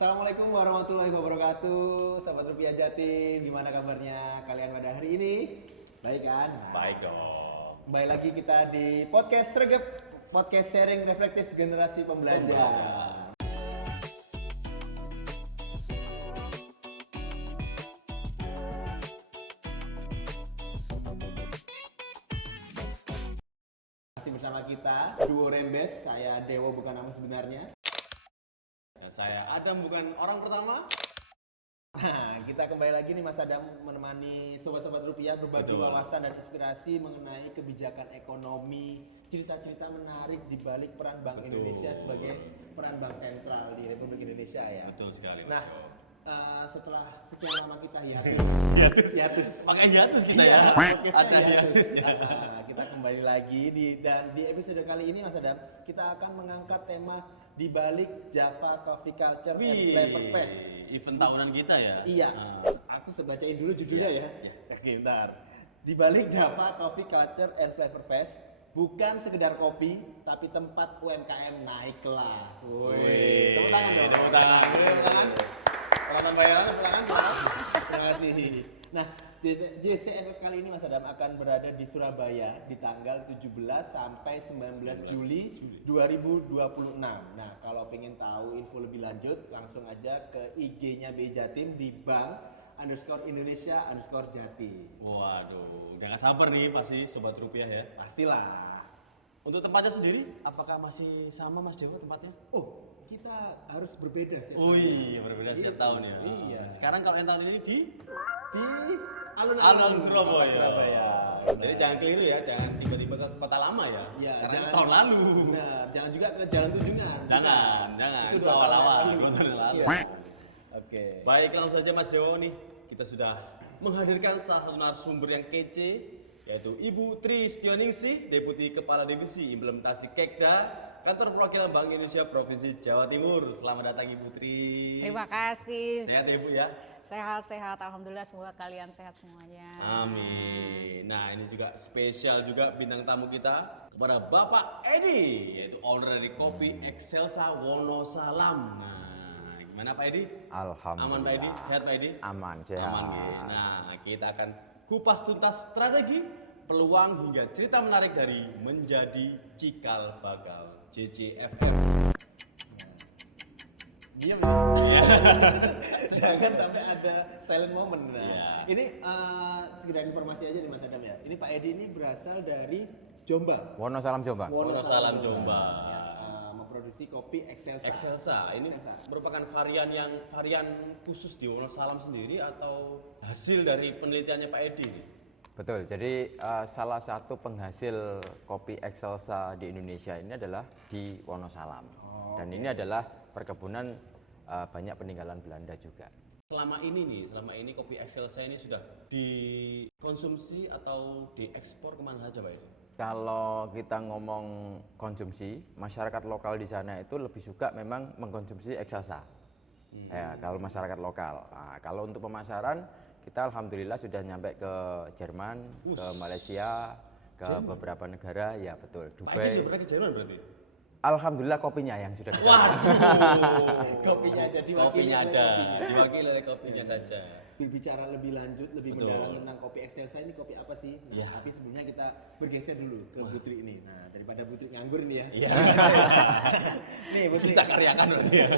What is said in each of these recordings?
Assalamualaikum warahmatullahi wabarakatuh, sahabat Rupiah Jatim. Gimana kabarnya kalian pada hari ini? Baik kan? Baik dong. Kembali lagi kita di podcast Sregep, podcast sharing reflektif generasi pembelajar. Masih bersama kita duo Rembes, saya Dewo bukan nama sebenarnya. Dan saya Adam, bukan orang pertama. Nah, kita kembali lagi nih Mas Adam menemani sobat-sobat rupiah berbagi Betul. wawasan dan inspirasi mengenai kebijakan ekonomi, cerita-cerita menarik di balik peran Bank Betul. Indonesia sebagai peran bank sentral di Republik Indonesia ya. Betul sekali. Nah, Mas Yo. Setelah sekian lama kita hiatus, hiatus. Pakai hiatus kita Iya, ya. podcastnya Ada hiatus ya. Nah, kita kembali lagi dan di episode kali ini Mas Adam kita akan mengangkat tema di balik Java Coffee Culture and Flavor Fest. Event tahunan kita ya. Iya, Nah, aku bacain dulu judulnya ya. Iya. Oke, bentar. Di balik Java Coffee Culture and Flavor Fest, bukan sekedar kopi, tapi tempat UMKM naik kelas. Wih, tepuk tangan dong. Tepuk tangan. Tepuk tangan. Peralatan bayaran, tepuk tangan. Terima kasih. Nah, JCFF kali ini Mas Adam akan berada di Surabaya di tanggal 17 sampai 19 Juli 2026. Nah, kalau pengen tahu info lebih lanjut, langsung aja ke IG-nya BI Jatim di bank_Indonesia_Jati. Waduh, udah gak sabar nih pasti sobat rupiah ya. Pastilah. Untuk tempatnya sendiri, apakah masih sama Mas Dewo tempatnya? Oh, kita harus berbeda sih. Oh iya, berbeda setiap Iya. tahun ya. Iya. Sekarang kalau yang tahun ini di Di alun-alun Alun Surabaya. Surabaya. Jadi jangan keliru ya, jangan tiba-tiba ke kota lama ya. Iya, Karena jangan- tahun lalu. Nah, jangan juga ke Jalan Tunjungan. Jangan. Itu Itu 2 tahun awal-awal, lalu. 2 tahun lalu. Iya. Oke. Baik, langsung saja Mas Dewo nih. Kita sudah menghadirkan salah satu narasumber yang kece, yaitu Ibu Tri Stioningsi, Deputi Kepala Divisi Implementasi Kekda, Kantor Perwakilan Bank Indonesia Provinsi Jawa Timur. Selamat datang Ibu Tri. Terima kasih. Sehat ya Bu ya? Sehat-sehat, alhamdulillah, semoga kalian sehat semuanya. Amin. Nah, ini juga spesial juga bintang tamu kita kepada Bapak Edi, yaitu owner dari Kopi Excelsa Wonosalam. Nah, gimana Pak Edi? Alhamdulillah. Aman Pak Edi? Sehat Pak Edi? Aman, sehat. Aman ya. Nah, kita akan kupas tuntas strategi, peluang hingga cerita menarik dari menjadi cikal bakal JCFF. Diam. Iya. Jangan sampai ada silent moment. Nah, Iya. ini sekedar informasi aja nih Mas Adam ya. Ini Pak Edi ini berasal dari Jombang. Wonosalam Jombang. Wonosalam Jombang. Ya, memproduksi kopi Excelsa. Excelsa ini Excelsa. merupakan varian khusus di Wonosalam sendiri atau hasil dari penelitiannya Pak Edi? Betul. Jadi salah satu penghasil kopi Excelsa di Indonesia ini adalah di Wonosalam. Dan ini adalah perkebunan banyak peninggalan Belanda juga. Selama ini kopi Excelsa ini sudah dikonsumsi atau diekspor kemana saja Pak Edi? Kalau kita ngomong konsumsi, masyarakat lokal di sana itu lebih suka memang mengkonsumsi Excelsa. Ya, kalau masyarakat lokal. Nah, kalau untuk pemasaran, kita alhamdulillah sudah nyampe ke Jerman, ke Malaysia, ke beberapa negara, ya betul. Pak Edi sudah Dubai. pernah ke Jerman berarti? Alhamdulillah kopinya yang sudah kita. Kopinya aja diwakili Kopinya oleh ada, kopinya. diwakili oleh kopinya saja. Berbicara lebih lanjut, lebih Betul. mendalam tentang kopi Excelsa ini kopi apa sih? Nah, Iya. tapi sebelumnya kita bergeser dulu ke Putri ini. Nah, daripada Putri nganggur nih ya. Iya. Nih Putri. Kita karyakan berarti ya.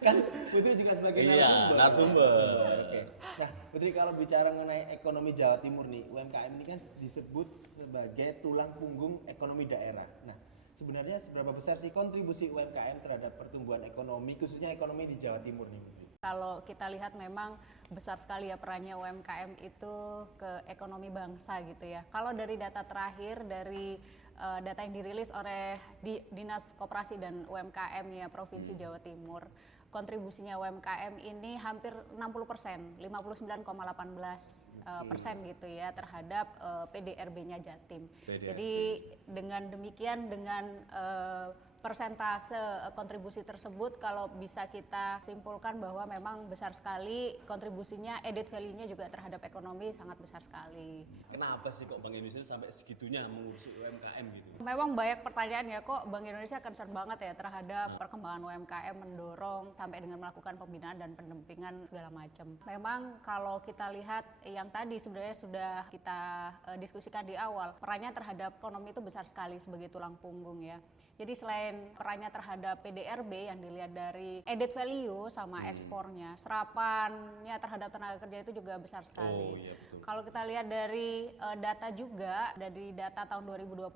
Kan Putri juga sebagai Iya, narasumber. Oke. Nah, Putri kalau bicara mengenai ekonomi Jawa Timur nih, UMKM ini kan disebut sebagai tulang punggung ekonomi daerah. Nah, sebenarnya seberapa besar sih kontribusi UMKM terhadap pertumbuhan ekonomi, khususnya ekonomi di Jawa Timur nih, Putri? Kalau kita lihat memang besar sekali ya perannya UMKM itu ke ekonomi bangsa gitu ya. Kalau dari data terakhir dari data yang dirilis oleh Dinas Koperasi dan UMKM ya Provinsi Jawa Timur, kontribusinya UMKM ini hampir 60%, 59,18% gitu ya terhadap PDRB-nya Jatim. PDRB. Jadi dengan demikian dengan persentase kontribusi tersebut kalau bisa kita simpulkan bahwa memang besar sekali kontribusinya, added value-nya juga terhadap ekonomi sangat besar sekali. Kenapa sih kok Bank Indonesia sampai segitunya mengurusi UMKM gitu? Memang banyak pertanyaan ya, kok Bank Indonesia concern banget ya terhadap perkembangan UMKM, mendorong sampai dengan melakukan pembinaan dan pendampingan segala macam. Memang kalau kita lihat yang tadi sebenarnya sudah kita diskusikan di awal, perannya terhadap ekonomi itu besar sekali sebagai tulang punggung ya. Jadi selain perannya terhadap PDRB yang dilihat dari added value sama ekspornya, serapannya terhadap tenaga kerja itu juga besar sekali. Oh, iya, betul. Kalau kita lihat dari data juga, dari data tahun 2022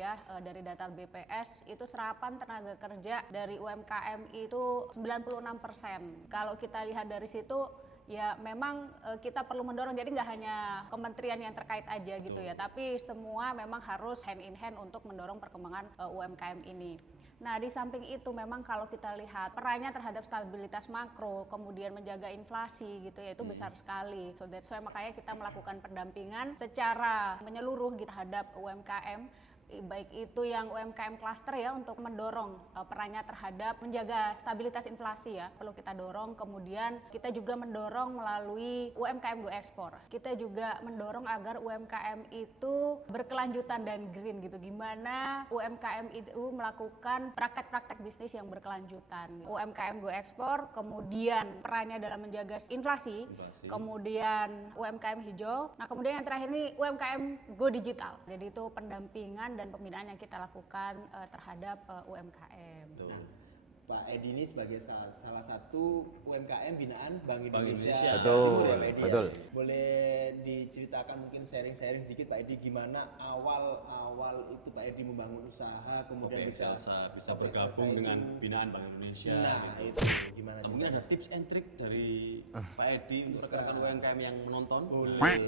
ya, dari data BPS, itu serapan tenaga kerja dari UMKM itu 96%. Kalau kita lihat dari situ, ya memang kita perlu mendorong, jadi nggak hanya kementerian yang terkait aja gitu ya, tapi semua memang harus hand in hand untuk mendorong perkembangan UMKM ini. Nah, di samping itu memang kalau kita lihat perannya terhadap stabilitas makro, kemudian menjaga inflasi gitu ya, itu besar sekali. So that's why makanya kita melakukan pendampingan secara menyeluruh gitu terhadap UMKM, baik itu yang UMKM cluster ya, untuk mendorong perannya terhadap menjaga stabilitas inflasi ya, perlu kita dorong. Kemudian kita juga mendorong melalui UMKM Go Ekspor. Kita juga mendorong agar UMKM itu berkelanjutan dan green gitu. Gimana UMKM itu melakukan praktek-praktek bisnis yang berkelanjutan. UMKM Go Ekspor, kemudian perannya dalam menjaga inflasi. Kemudian UMKM hijau. Nah, kemudian yang terakhir ini UMKM Go Digital. Jadi itu pendampingan dan pembinaan yang kita lakukan terhadap UMKM. Nah, Pak Edi ini sebagai salah satu UMKM binaan Bank Indonesia. Betul, Timur ya, Pak Edi, betul. Ya? Boleh diceritakan mungkin sharing-sharing sedikit Pak Edi, gimana awal itu Pak Edi membangun usaha, kemudian bisa bergabung itu. dengan binaan Bank Indonesia. Nah, gitu. itu gimana? Mungkin ada tips and trick dari Pak Edi untuk rekan-rekan UMKM yang menonton. Boleh.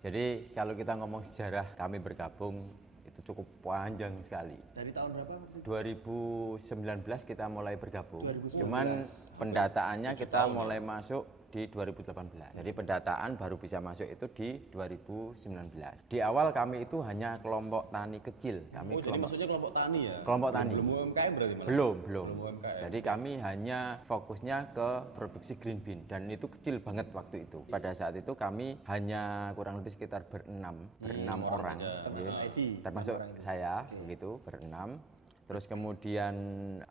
Jadi kalau kita ngomong sejarah kami bergabung itu cukup panjang sekali. Dari tahun berapa? 2019 kita mulai bergabung. 2019. Cuman pendataannya kita mulai masuk di 2018. Jadi pendataan baru bisa masuk itu di 2019. Di awal kami itu hanya kelompok tani kecil. Kami Jadi maksudnya kelompok tani ya? kelompok tani. Belum UMKM berarti Mas? Belum. UMKM. Jadi kami hanya fokusnya ke produksi green bean dan itu kecil banget waktu itu. Pada saat itu kami hanya kurang lebih sekitar berenam orang. Termasuk saya begitu, berenam. Terus kemudian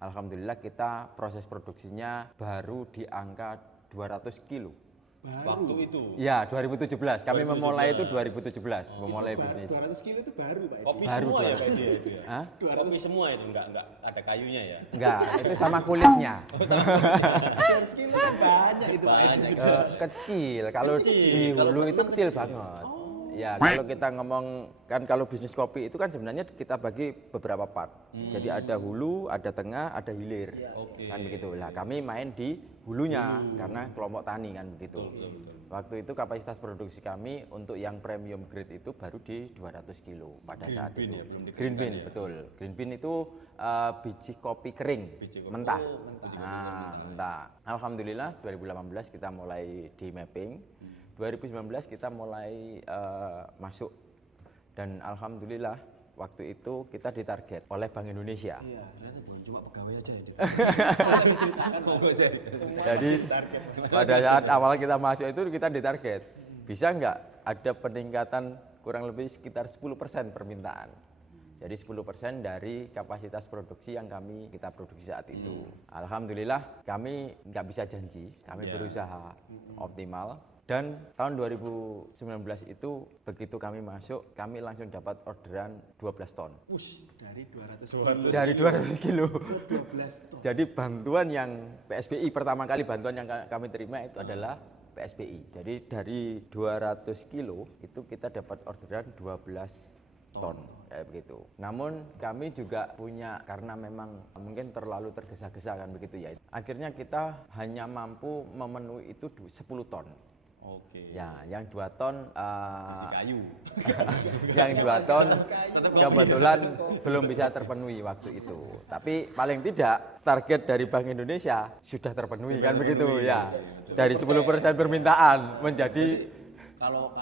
alhamdulillah kita proses produksinya baru di angka 200 kilo. Waktu itu? Ya, 2017. Kami memulai itu 2017, memulai bisnis. 200 kilo itu baru Pak Edi. Kopi Baru semua ya 200. Pak Edi ya itu ya? Hah? Kopi semua itu, enggak ada kayunya ya? Enggak, itu sama kulitnya. 200 kilo kan banyak itu Pak Edi. Banyak. Kecil, kalau di hulu itu kecil banget. Ya, kalau kita ngomong kan kalau bisnis kopi itu kan sebenarnya kita bagi beberapa part. Jadi ada hulu, ada tengah, ada hilir. Kan begitu. Lah kami main di hulunya karena kelompok tani kan begitu. Waktu itu kapasitas produksi kami untuk yang premium grade itu baru di 200 kilo pada saat itu. Green bean, betul. Green bean itu biji kopi kering, mentah. Nah, mentah. Alhamdulillah 2018 kita mulai di mapping. 2019 kita mulai masuk dan alhamdulillah waktu itu kita ditarget oleh Bank Indonesia. Iya, Ternyata bukan cuma pegawai aja ya. Jadi pada saat awal kita masuk itu kita ditarget. Bisa nggak ada peningkatan kurang lebih sekitar 10% permintaan. Jadi 10% dari kapasitas produksi yang kita produksi saat itu. Alhamdulillah kami nggak bisa janji, kami berusaha optimal. Dan tahun 2019 itu begitu kami masuk, kami langsung dapat orderan 12 ton. Dari 200 kilo. Dari 200 kilo. 12 ton. Jadi bantuan yang PSBI pertama kali bantuan yang kami terima itu adalah PSBI. Jadi dari 200 kilo itu kita dapat orderan 12 ton kayak begitu. Namun kami juga punya, karena memang mungkin terlalu tergesa-gesa kan begitu ya. Akhirnya kita hanya mampu memenuhi itu 10 ton. Oke. Ya, yang 2 ton Kayu. yang 2 ton kebetulan belum bisa terpenuhi waktu itu. Tapi paling tidak target dari Bank Indonesia sudah terpenuhi kan begitu ya. Dari 10% permintaan menjadi Kalau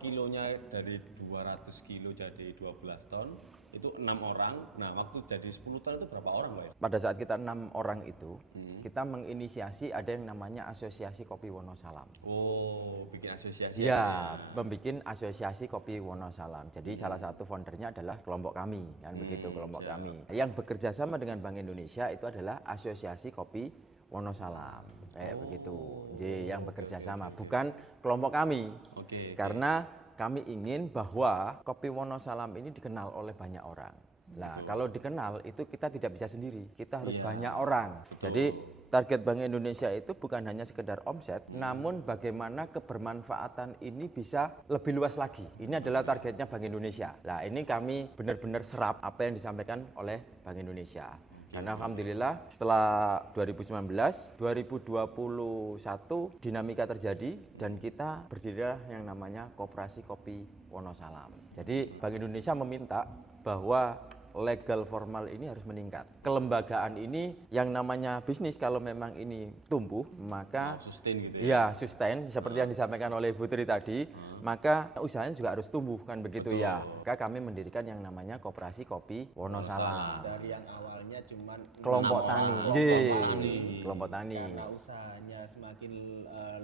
kilonya dari 200 kilo jadi 12 ton, itu 6 orang. Nah, waktu jadi 10 tahun itu berapa orang, Pak ya? Pada saat kita 6 orang itu, kita menginisiasi ada yang namanya Asosiasi Kopi Wonosalam. Oh, bikin asosiasi. Ya, membuat asosiasi kopi Wonosalam. Jadi salah satu foundernya adalah kelompok kami, kan begitu kelompok kami. Yang bekerja sama dengan Bank Indonesia itu adalah Asosiasi Kopi Wonosalam, kayak begitu. Jadi yang bekerja sama, bukan kelompok kami. Oke. Karena kami ingin bahwa kopi Wonosalam ini dikenal oleh banyak orang. Nah, kalau dikenal itu kita tidak bisa sendiri, kita harus banyak orang. Jadi target Bank Indonesia itu bukan hanya sekedar omset, namun bagaimana kebermanfaatan ini bisa lebih luas lagi. Ini adalah targetnya Bank Indonesia. Nah, ini kami benar-benar serap apa yang disampaikan oleh Bank Indonesia. Dan alhamdulillah setelah 2019, 2021 dinamika terjadi dan kita berdirilah yang namanya Koperasi Kopi Wonosalam. Jadi Bank Indonesia meminta bahwa legal formal ini harus meningkat. Kelembagaan ini yang namanya bisnis kalau memang ini tumbuh maka Sustain gitu ya. ya sustain seperti yang disampaikan oleh Bu Tri tadi, maka usahanya juga harus tumbuh kan begitu ya. Maka kami mendirikan yang namanya Koperasi Kopi Wonosalam. Dari yang awalnya cuman Kelompok 6 tani, orang, kelompok tani. karena usahanya semakin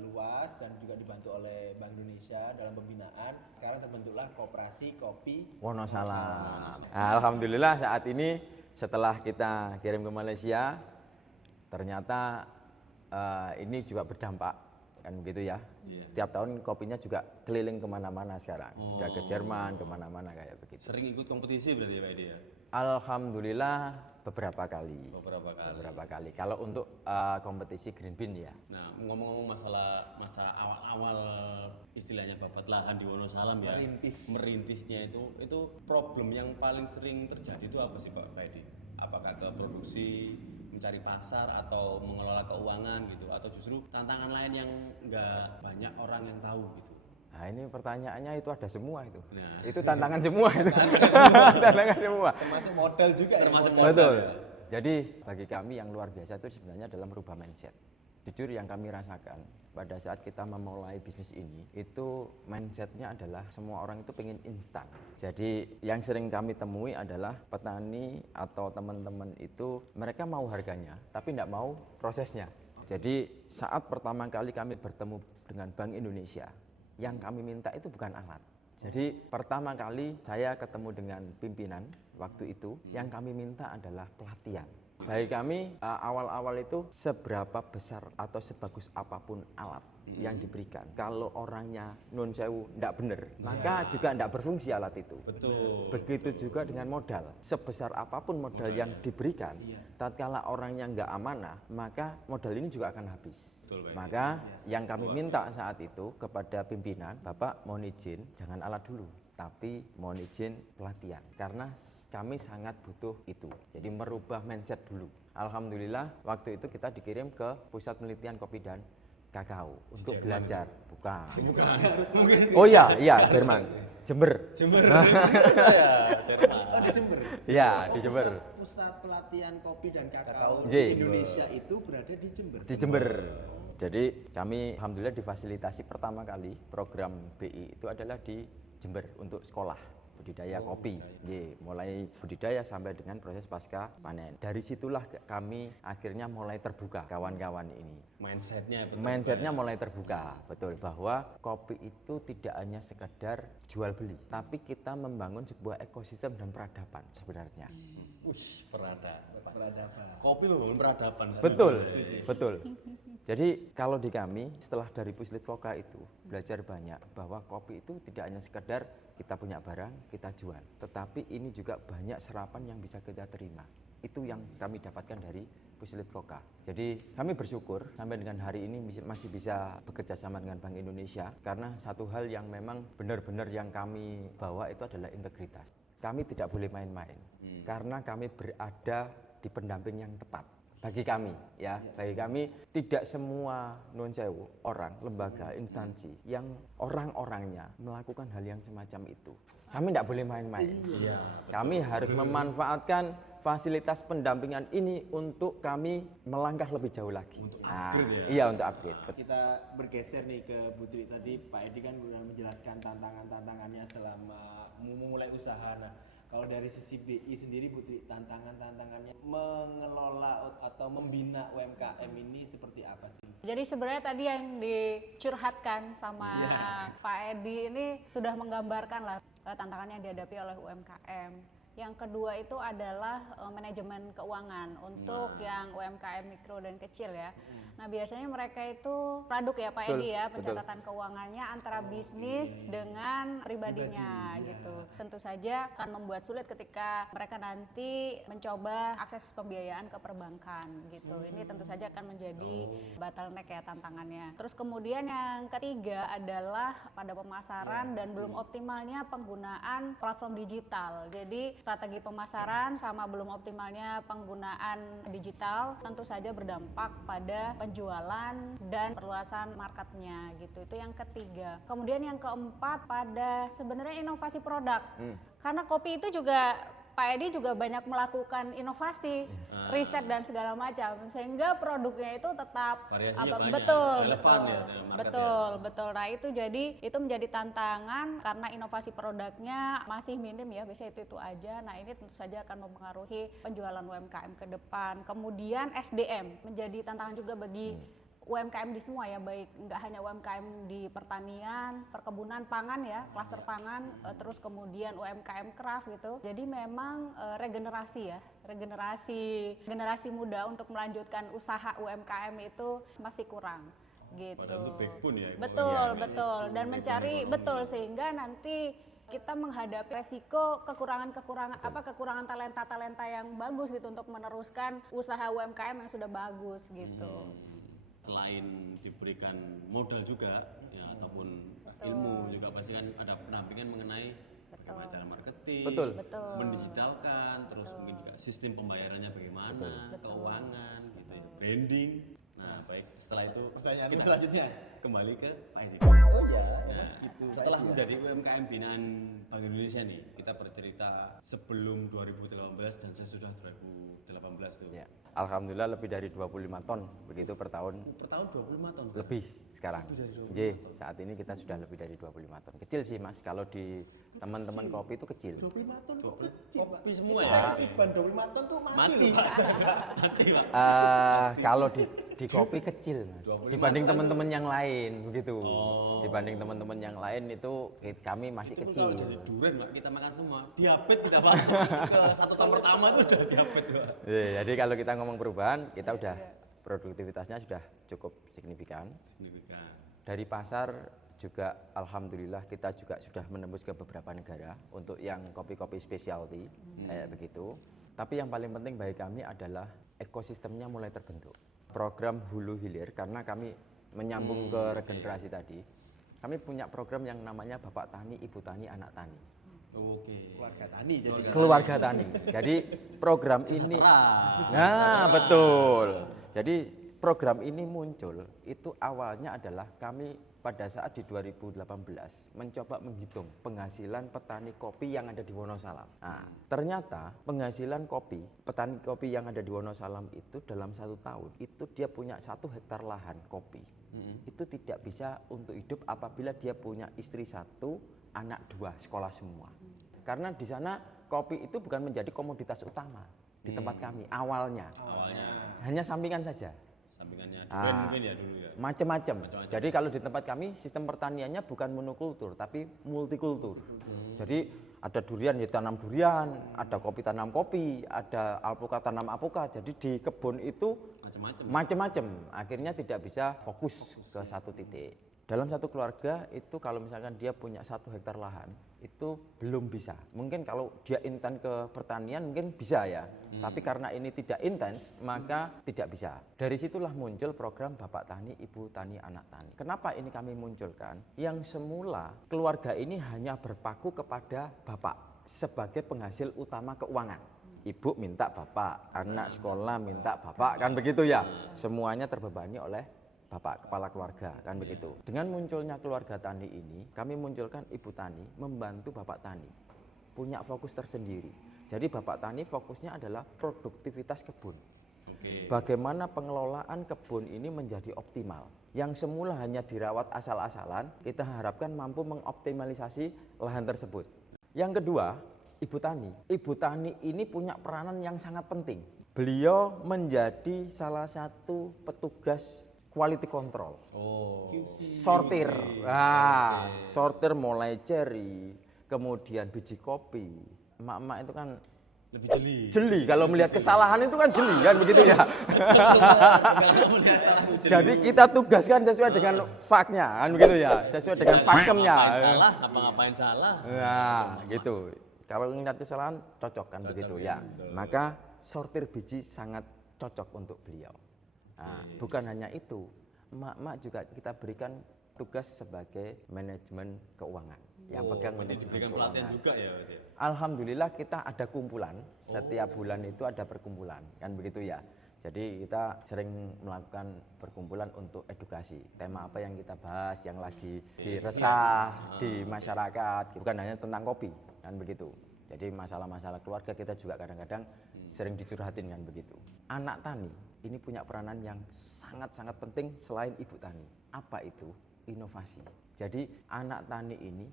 luas dan juga dibantu oleh Bank Indonesia dalam pembinaan, sekarang terbentuklah Koperasi Kopi Wonosalam. Nah, alhamdulillah saat ini setelah kita kirim ke Malaysia, ternyata ini juga berdampak kan begitu ya. Setiap tahun kopinya juga keliling kemana-mana sekarang, udah ke Jerman, kemana-mana kayak begitu. Sering ikut kompetisi berarti ya, Pak Edi ya? Alhamdulillah beberapa kali. Beberapa kali. Beberapa kali. Kalau untuk kompetisi Green Bean ya. Nah, ngomong-ngomong masalah masa awal-awal istilahnya babat lahan di Wonosalam ya, merintisnya itu problem yang paling sering terjadi itu apa sih Pak Edi? Apakah ke produksi, mencari pasar atau mengelola keuangan gitu, atau justru tantangan lain yang nggak banyak orang yang tahu gitu? Nah ini pertanyaannya itu ada semua itu. Nah. Itu tantangan semua itu. Tantangan semua. termasuk modal juga Termasuk ya. modal. Betul. Jadi bagi kami yang luar biasa itu sebenarnya adalah merubah mindset. Jujur yang kami rasakan pada saat kita memulai bisnis ini, itu mindsetnya adalah semua orang itu pengen instan. Jadi yang sering kami temui adalah petani atau teman-teman itu mereka mau harganya, tapi tidak mau prosesnya. Jadi saat pertama kali kami bertemu dengan Bank Indonesia, yang kami minta itu bukan alat. Jadi pertama kali saya ketemu dengan pimpinan waktu itu, yang kami minta adalah pelatihan. Bagi kami awal-awal itu seberapa besar atau sebagus apapun alat yang diberikan, kalau orangnya nun sewu ndak bener, maka juga ndak berfungsi alat itu. Betul. Begitu juga dengan modal, sebesar apapun modal yang diberikan, tatkala orangnya nggak amanah, maka modal ini juga akan habis. Betul, Pak. Maka yang kami minta saat itu kepada pimpinan, Bapak mohon izin jangan alat dulu, tapi mohon izin pelatihan, karena kami sangat butuh itu. Jadi merubah mindset dulu. Alhamdulillah waktu itu kita dikirim ke Pusat Penelitian Kopi dan Kakao untuk belajar. Bukan. Oh iya, Jerman. Jember. Ya, Jerman. Oh, di Jember. Iya, di Jember. Pusat pelatihan kopi dan kakao J. Indonesia itu berada di Jember. Di Jember. Jadi kami alhamdulillah difasilitasi pertama kali program BI itu adalah di Jember untuk sekolah budidaya kopi. Mulai budidaya sampai dengan proses pasca panen. Dari situlah kami akhirnya mulai terbuka kawan-kawan ini. Mindsetnya mulai terbuka, betul, bahwa kopi itu tidak hanya sekedar jual beli, tapi kita membangun sebuah ekosistem dan peradaban sebenarnya. Wih, peradaban. Peradaban. Kopi membangun peradaban. Betul. Jadi kalau di kami setelah dari Puslit Koka itu belajar banyak bahwa kopi itu tidak hanya sekedar kita punya barang, kita jual, tetapi ini juga banyak serapan yang bisa kita terima. Itu yang kami dapatkan dari Puslit Koka. Jadi kami bersyukur sampai dengan hari ini masih bisa bekerja sama dengan Bank Indonesia, karena satu hal yang memang benar-benar yang kami bawa itu adalah integritas. Kami tidak boleh main-main, karena kami berada di pendamping yang tepat. Bagi kami, ya, bagi kami tidak semua non sewu orang, lembaga, instansi yang orang-orangnya melakukan hal yang semacam itu. Kami tidak boleh main-main. Kami harus memanfaatkan fasilitas pendampingan ini untuk kami melangkah lebih jauh lagi. Untuk upgrade Iya, untuk upgrade. Kita bergeser nih ke Bu Tri. Tadi Pak Edi kan sudah menjelaskan tantangan-tantangannya selama memulai usaha. Nah, Kalau dari sisi BI sendiri Bu Tri, tantangannya mengelola atau membina UMKM ini seperti apa sih? Jadi sebenarnya tadi yang dicurhatkan sama Pak Edi ini sudah menggambarkan lah tantangan yang dihadapi oleh UMKM. Yang kedua itu adalah manajemen keuangan untuk yang UMKM mikro dan kecil ya. Nah biasanya mereka itu produk ya Pak Edi ya, pencatatan keuangannya antara bisnis dengan pribadinya gitu. Tentu saja akan membuat sulit ketika mereka nanti mencoba akses pembiayaan ke perbankan gitu. Ini tentu saja akan menjadi bottleneck ya tantangannya. Terus kemudian yang ketiga adalah pada pemasaran dan belum optimalnya penggunaan platform digital. Jadi strategi pemasaran sama belum optimalnya penggunaan digital tentu saja berdampak pada penjualan dan perluasan marketnya gitu. Itu yang ketiga. Kemudian yang keempat pada sebenarnya inovasi produk. Karena kopi itu juga Pak Edi juga banyak melakukan inovasi, riset dan segala macam, sehingga produknya itu tetap Variasinya banyak, betul, relevan ya dalam market betul, betul. Nah itu jadi itu menjadi tantangan karena inovasi produknya masih minim ya, biasanya itu aja. Nah ini tentu saja akan mempengaruhi penjualan UMKM ke depan. Kemudian SDM menjadi tantangan juga bagi UMKM di semua ya, baik nggak hanya UMKM di pertanian, perkebunan pangan ya, klaster pangan, terus kemudian UMKM craft gitu. Jadi memang regenerasi ya, generasi muda untuk melanjutkan usaha UMKM itu masih kurang gitu. Padahal itu backbone ya. Betul, betul. Dan mencari betul sehingga nanti kita menghadapi resiko kekurangan talenta yang bagus gitu untuk meneruskan usaha UMKM yang sudah bagus gitu. Selain diberikan modal juga ya ataupun ilmu juga pasti kan ada pendampingan mengenai bagaimana cara marketing, mendigitalkan, terus mungkin juga sistem pembayarannya bagaimana, keuangan gitu ya, branding. Nah, baik setelah itu Pertanyaan kita selanjutnya kembali ke Pak Edi. oh ya Nah, setelah menjadi UMKM binaan Bank Indonesia nih, kita bercerita sebelum 2018 dan sesudah 2018 tuh. Ya. Alhamdulillah lebih dari 25 ton begitu per tahun. Per tahun 25 ton. Lebih sekarang. J, saat ini kita sudah lebih dari 25 ton. Kecil sih Mas, kalau di teman-teman kopi itu kecil. 25 ton kok kecil Pak? Kopi semua ya. Saya ketiban 25 ton tuh mati loh, Pak. Mati, Pak. Kalau di kopi kecil Mas, 25 dibanding teman-teman yang lain begitu. Dibanding teman-teman yang lain itu kami masih Itu kecil. kalau jadi durian Pak, kita makan semua. Diabetes kita Pak. Satu tahun pertama itu udah diabetes Pak. Jadi kalau kita ngomong perubahan, kita udah produktivitasnya sudah cukup signifikan. Dari pasar juga alhamdulillah kita juga sudah menembus ke beberapa negara untuk yang kopi-kopi specialty kayak begitu. Tapi yang paling penting bagi kami adalah ekosistemnya mulai terbentuk. Program hulu hilir karena kami menyambung ke regenerasi tadi. Kami punya program yang namanya Bapak Tani, Ibu Tani, Anak Tani. Keluarga tani jadi Keluarga Tani. Jadi program ini nah betul. Jadi program ini muncul itu awalnya adalah kami pada saat di 2018 mencoba menghitung penghasilan petani kopi yang ada di Wonosalam. Nah, ternyata penghasilan petani kopi yang ada di Wonosalam itu dalam 1 tahun itu dia punya 1 hektar lahan kopi. Itu tidak bisa untuk hidup apabila dia punya istri 1, anak 2, sekolah semua. Karena di sana kopi itu bukan menjadi komoditas utama di tempat kami awalnya. Hanya sampingan saja. Sampingannya mungkin ya dulu ya. Macam-macam. Jadi kalau di tempat kami sistem pertaniannya bukan monokultur tapi multikultur. Jadi ada durian ya tanam durian, ada kopi tanam kopi, ada alpukat tanam alpukat. Jadi di kebun itu macam-macam. Akhirnya tidak bisa fokus ke satu titik. Dalam satu keluarga itu kalau misalkan dia punya 1 hektar lahan itu belum bisa. Mungkin kalau dia intens ke pertanian mungkin bisa ya. Tapi karena ini tidak intens maka tidak bisa. Dari situlah muncul program Bapak Tani, Ibu Tani, Anak Tani. Kenapa ini kami munculkan? Yang semula keluarga ini hanya berpaku kepada bapak sebagai penghasil utama keuangan. Ibu minta bapak, anak sekolah minta bapak, kan begitu ya. Semuanya terbebani oleh bapak, kepala keluarga, kan begitu. Dengan munculnya keluarga tani ini, kami munculkan Ibu Tani membantu Bapak Tani. Punya fokus tersendiri. Jadi Bapak Tani fokusnya adalah produktivitas kebun. Bagaimana pengelolaan kebun ini menjadi optimal. Yang semula hanya dirawat asal-asalan, kita harapkan mampu mengoptimalisasi lahan tersebut. Yang kedua, Ibu Tani ini punya peranan yang sangat penting. Beliau menjadi salah satu petugas quality control. Sortir. Nah, sortir mulai ceri, kemudian biji kopi. Emak-emak itu kan Lebih jeli. jeli, kalau melihat kesalahan itu kan jeli kan begitu ya. Jadi kita tugaskan sesuai dengan faknya kan begitu ya, sesuai dengan pakemnya. Salah, ngapain salah. Nah, gitu. Kalau ingat kesalahan cocok kan begitu ya. Maka sortir biji sangat cocok untuk beliau. Nah, bukan hanya itu, emak-emak juga kita berikan tugas sebagai manajemen keuangan. Yang pegang manajemen Diberikan pelatihan keuangan. juga ya berarti. Alhamdulillah kita ada kumpulan, setiap bulan itu ada perkumpulan, kan begitu ya. Jadi kita sering melakukan perkumpulan untuk edukasi. Tema apa yang kita bahas, yang lagi diresah di masyarakat, bukan hanya tentang kopi, kan begitu. Jadi masalah-masalah keluarga kita juga kadang-kadang sering dicurhatin kan begitu. Anak tani ini punya peranan yang sangat-sangat penting selain ibu tani. Apa itu? Inovasi. Jadi anak tani ini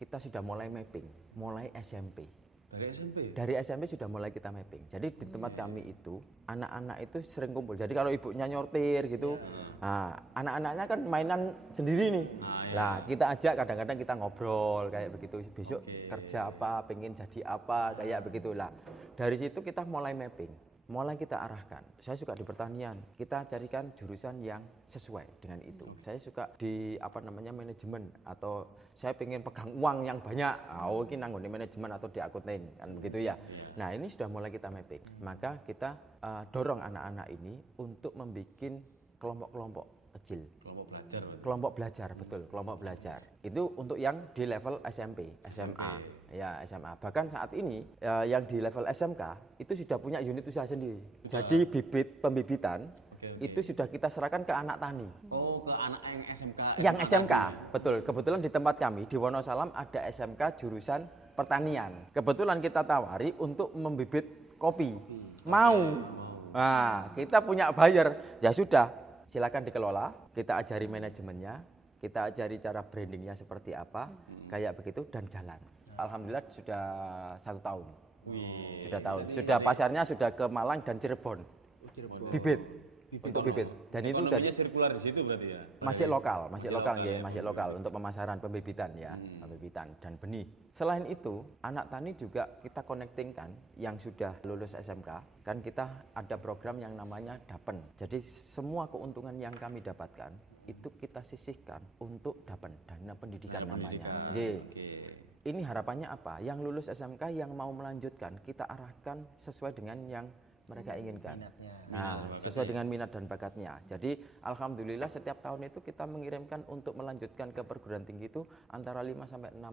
kita sudah mulai mapping, mulai SMP. Dari SMP? Dari SMP sudah mulai kita mapping. Jadi di tempat kami itu, anak-anak itu sering kumpul. Jadi kalau ibunya nyortir gitu, nah, anak-anaknya kan mainan sendiri nih. Nah, kita ajak kadang-kadang kita ngobrol kayak begitu. Besok kerja apa, pengen jadi apa, kayak begitulah. Dari situ kita mulai mapping. Mulai kita arahkan. Saya suka di pertanian, kita carikan jurusan yang sesuai dengan itu. Saya suka di manajemen, atau saya pengen pegang uang yang banyak. Oh, ini nanggung di manajemen atau di akunting kan begitu ya. Nah, ini sudah mulai kita mapping. Maka kita dorong anak-anak ini untuk membuat kelompok-kelompok kecil. Kelompok belajar, betul, kelompok belajar. Itu untuk yang di level SMP, SMA, ya SMA. Bahkan saat ini yang di level SMK itu sudah punya unit usaha sendiri. Jadi pembibitan itu sudah kita serahkan ke anak tani. Oh, ke anak yang SMK. Yang SMK, betul. Kebetulan di tempat kami di Wonosalam ada SMK jurusan pertanian. Kebetulan kita tawari untuk membibit kopi. Mau. Nah, kita punya buyer, ya sudah. Silakan dikelola, kita ajari manajemennya, kita ajari cara brandingnya seperti apa, kayak begitu, dan jalan. Alhamdulillah sudah 1 tahun. Sudah tahun. Sudah pasarnya sudah ke Malang dan Cirebon. Bibit. Untuk bibit. Dan itu dari sirkular di situ berarti ya. masih lokal untuk pemasaran pembibitan ya, pembibitan dan benih. Selain itu, anak tani juga kita connectingkan yang sudah lulus SMK, kan kita ada program yang namanya Dapen. Jadi semua keuntungan yang kami dapatkan itu kita sisihkan untuk Dapen, dana pendidikan namanya. Ini harapannya apa? Yang lulus SMK yang mau melanjutkan kita arahkan sesuai dengan yang mereka inginkan. Nah, sesuai dengan minat dan bakatnya. Jadi alhamdulillah setiap tahun itu kita mengirimkan untuk melanjutkan ke perguruan tinggi itu antara 5 sampai 6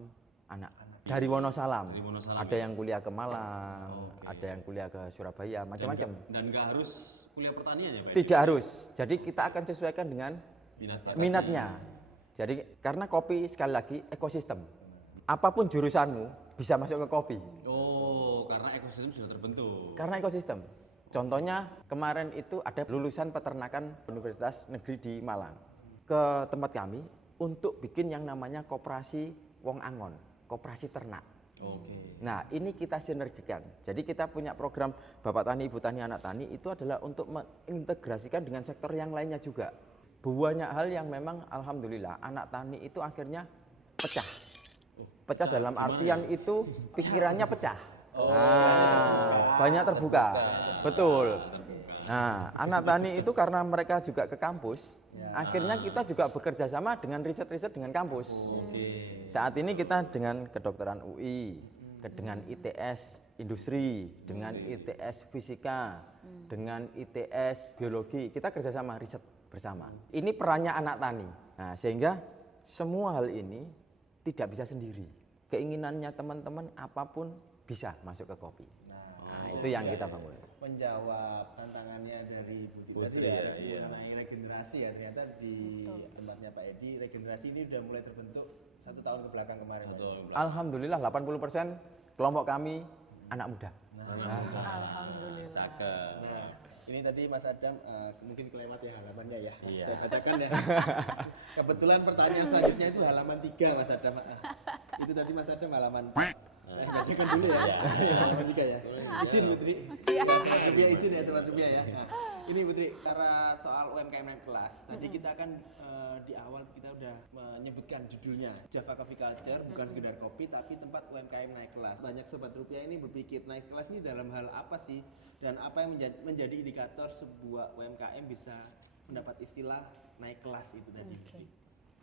anak. Dari Wonosalam. Ada yang kuliah ke Malang, ada yang kuliah ke Surabaya, macam-macam. Dan nggak harus kuliah pertanian ya, Pak? Tidak harus. Jadi kita akan sesuaikan dengan minatnya. Jadi karena kopi sekali lagi ekosistem. Apapun jurusanmu bisa masuk ke kopi. Oh, karena ekosistem sudah terbentuk. Karena ekosistem. Contohnya kemarin itu ada lulusan peternakan Universitas Negeri di Malang ke tempat kami untuk bikin yang namanya koperasi Wong Angon, koperasi ternak. Nah, ini kita sinergikan. Jadi kita punya program Bapak Tani, Ibu Tani, Anak Tani itu adalah untuk mengintegrasikan dengan sektor yang lainnya juga. Banyak hal yang memang alhamdulillah anak tani itu akhirnya pecah. Pecah dalam artian itu pikirannya pecah. Banyak terbuka. Betul. Nah, anak tani itu karena mereka juga ke kampus, akhirnya kita juga bekerja sama dengan riset-riset dengan kampus. Saat ini kita dengan kedokteran UI, dengan ITS industri, dengan ITS fisika, dengan ITS biologi, kita kerjasama riset bersama. Ini perannya anak tani. Nah, sehingga semua hal ini tidak bisa sendiri. Keinginannya teman-teman apapun bisa masuk ke kopi. Nah, itu yang kita bangun. Menjawab tantangannya dari Bu Titi tadi ya, mengenai regenerasi ya. Ternyata di tempatnya Pak Edi, regenerasi ini sudah mulai terbentuk 1 tahun ke belakang kemarin. Alhamdulillah 80% kelompok kami anak muda. Alhamdulillah. Cakep. Nah, ini tadi Mas Adam mungkin kelewat ya halamannya ya. Iya. Saya bacakan ya. Kebetulan pertanyaan selanjutnya itu halaman 3 Mas Adam. Itu tadi Mas Adam halaman 4. Bacakan dulu ya. Sobat Rupiah ya. Izin Putri. Iya. Sobat Rupiah izin ya Sobat Rupiah ya. Nah, ini Putri, cara soal UMKM naik kelas. Tadi kita kan di awal kita udah menyebutkan judulnya Java Coffee Culture bukan sekedar kopi tapi tempat UMKM naik kelas. Banyak Sobat Rupiah ini berpikir naik kelas ini dalam hal apa sih dan apa yang menjadi indikator sebuah UMKM bisa mendapat istilah naik kelas itu tadi. Oke.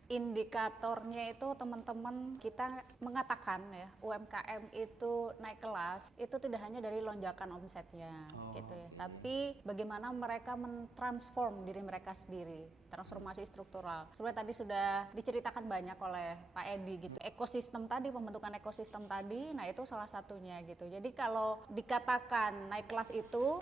Indikatornya itu teman-teman kita mengatakan ya UMKM itu naik kelas itu tidak hanya dari lonjakan omsetnya gitu ya, tapi bagaimana mereka mentransform diri mereka sendiri, transformasi struktural. Sebenarnya tadi sudah diceritakan banyak oleh Pak Edi gitu. Ekosistem tadi, pembentukan ekosistem tadi, nah itu salah satunya gitu. Jadi kalau dikatakan naik kelas itu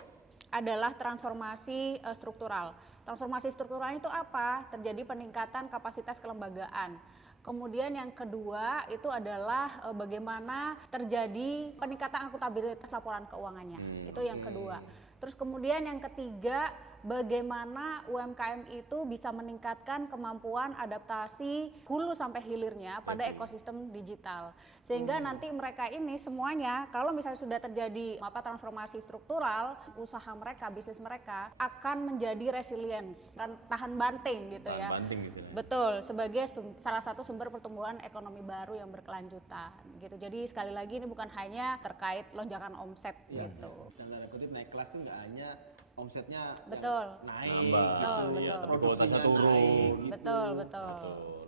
adalah transformasi struktural. Transformasi struktural itu apa? Terjadi peningkatan kapasitas kelembagaan. Kemudian yang kedua itu adalah bagaimana terjadi peningkatan akuntabilitas laporan keuangannya. Itu yang kedua. Terus kemudian yang ketiga, bagaimana UMKM itu bisa meningkatkan kemampuan adaptasi hulu sampai hilirnya pada ekosistem digital. Sehingga nanti mereka ini semuanya kalau misalnya sudah terjadi transformasi struktural, usaha mereka, bisnis mereka akan menjadi resilience, kan tahan banting gitu ya. Banting gitu. Betul, sebagai salah satu sumber pertumbuhan ekonomi baru yang berkelanjutan gitu. Jadi sekali lagi ini bukan hanya terkait lonjakan omset gitu. Dan tanda kutip naik kelas itu nggak hanya omsetnya Betul. yang naik, Nambah. Betul, gitu, betul. produksinya Turun. naik, gitu. Betul, betul.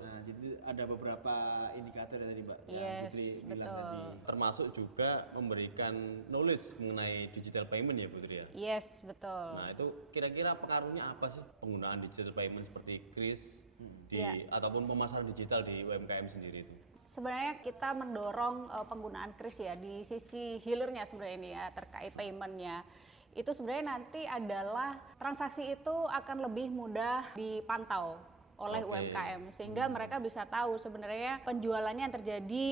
Nah, jadi ada beberapa indikator tadi Mbak. Yes, Putri bilang betul. tadi. Termasuk juga memberikan knowledge mengenai digital payment ya Putri ya. Yes, betul. Nah itu kira-kira pengaruhnya apa sih penggunaan digital payment seperti Kris di Iya. ataupun pemasaran digital di UMKM sendiri itu? Sebenarnya kita mendorong penggunaan Kris ya di sisi hilirnya sebenarnya ini ya terkait paymentnya. Itu sebenarnya nanti adalah transaksi itu akan lebih mudah dipantau oleh UMKM sehingga mereka bisa tahu sebenarnya penjualannya yang terjadi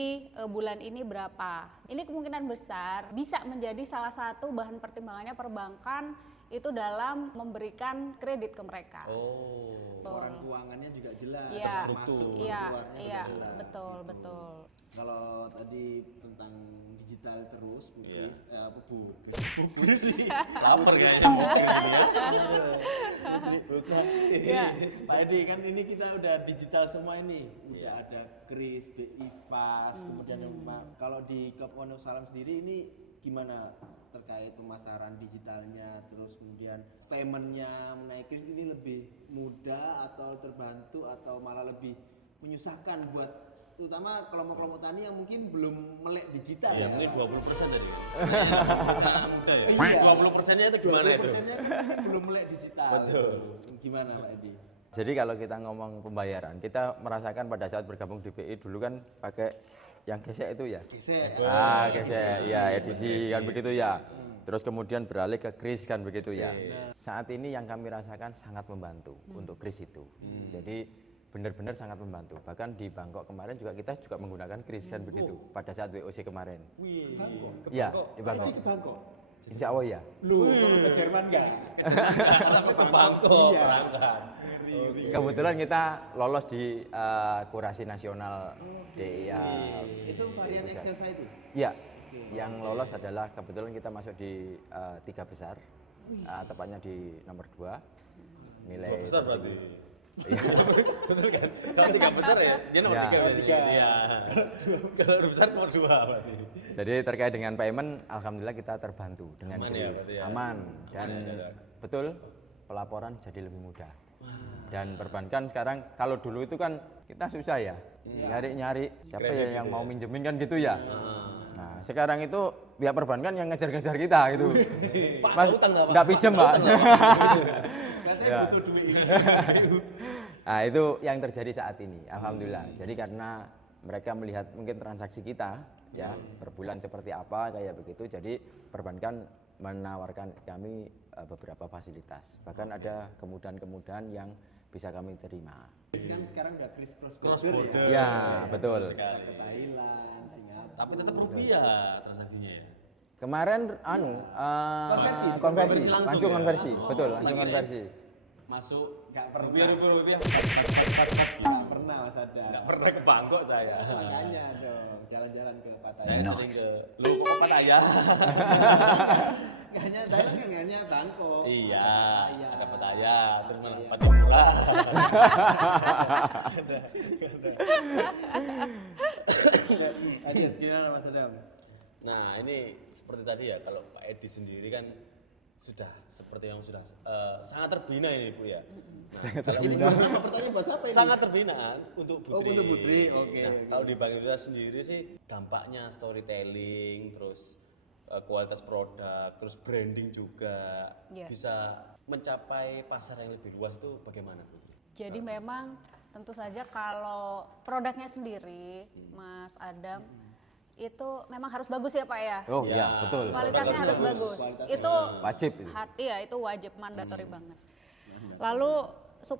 bulan ini berapa. Ini kemungkinan besar bisa menjadi salah satu bahan pertimbangannya perbankan itu dalam memberikan kredit ke mereka. Laporan keuangannya juga jelas, Iya, masuk iya, keluarnya iya, juga jelas, betul, gitu. betul. Kalau tadi tentang digital terus, Iya. Lapar kayaknya. Iya. Pak Edi kan ini kita udah digital semua ini, udah ada Kris, BI Fast, kemudian kalau di Kop Wonosalam sendiri ini gimana terkait pemasaran digitalnya, terus kemudian paymentnya menaik Kris ini lebih mudah atau terbantu atau malah lebih menyusahkan buat terutama kelompok-kelompok tani yang mungkin belum melek digital Yang ini 20% tadi. Iya. 20%-nya itu gimana itu? 20%-nya kan belum melek digital. Betul. Gimana Pak Edi? Jadi kalau kita ngomong pembayaran, kita merasakan pada saat bergabung di BI dulu kan pakai yang gesek itu ya. Gesek. Gesek, ya edisi kan begitu ya. Terus kemudian beralih ke Kris kan begitu ya. Saat ini yang kami rasakan sangat membantu untuk Kris itu. Jadi benar-benar sangat membantu. Bahkan di Bangkok kemarin juga kita juga menggunakan Kris kan begitu pada saat WOC kemarin. Wih, Bangkok. Iya, di Bangkok. Edi ke Bangkok. Insya Allah ya. Lu ke Jerman enggak? Ke Bangkok Iya. berangkat. Kebetulan kita lolos di kurasi nasional di Itu varian Excelsa itu. Iya. Yang lolos adalah kebetulan kita masuk di 3 besar. Tepatnya di nomor 2. Nilai Besar berarti. Iya. Betul kan? Kalau 3 besar ya, dia nomor Ya. 3 berarti. Tiga. Iya. Kalau besar nomor 2 berarti. Jadi terkait dengan payment, alhamdulillah kita terbantu dengan Aman ya Kris. berarti ya? Aman dan ya. betul pelaporan jadi lebih mudah. Dan perbankan sekarang kalau dulu itu kan kita susah ya nyari-nyari siapa Kredit ya yang gitu mau ya? minjemin kan gitu ya. Nah sekarang itu pihak perbankan yang ngejar-ngejar kita gitu. Mas utang nggak, Pak? nggak pinjem Pak. Katanya butuh duit ini. Nah itu yang terjadi saat ini, alhamdulillah. Jadi karena mereka melihat mungkin transaksi kita ya per bulan seperti apa kayak begitu, jadi perbankan menawarkan kami beberapa fasilitas. Bahkan ada kemudahan-kemudahan yang bisa kami terima. Kan sekarang udah Kris Cross border border. ya. Ya betul. Ke Thailand, Singapura. Tapi tetap rupiah transaksinya ya. Kemarin konversi, langsung langsung ya? konversi, Oh, betul, lagi langsung nih. konversi. Masuk Nggak pernah. rupiah. Nggak pernah Mas Ada. Nggak pernah ke Bangkok saya. Makanya dong, jalan jalan-jalan ke Pattaya. Saya sering ke lu kok Pattaya. Nggak hanya Thailand kan, nggak hanya Bangkok. Iya, ada Pattaya, terus mana Pattaya. Pattimura. Lanjut, gimana Mas Adam? Nah, ini seperti tadi ya, kalau Pak Edi sendiri kan sudah seperti yang sudah sangat terbina ini Bu ya. Nah, kalau Nama pertanyaan bahasa apa ini? sangat terbina untuk Putri. Oh, untuk Putri, oke, Nah, oke. kalau di Bank Indonesia sendiri sih dampaknya storytelling, terus kualitas produk, terus branding juga Iya. bisa mencapai pasar yang lebih luas itu bagaimana Putri? Jadi memang tentu saja kalau produknya sendiri, Mas Adam, itu memang harus bagus ya Pak ya. Oh Ya, iya, betul. Kualitasnya harus bagus. Itu Wajib itu. Iya, itu wajib, mandatori banget. Lalu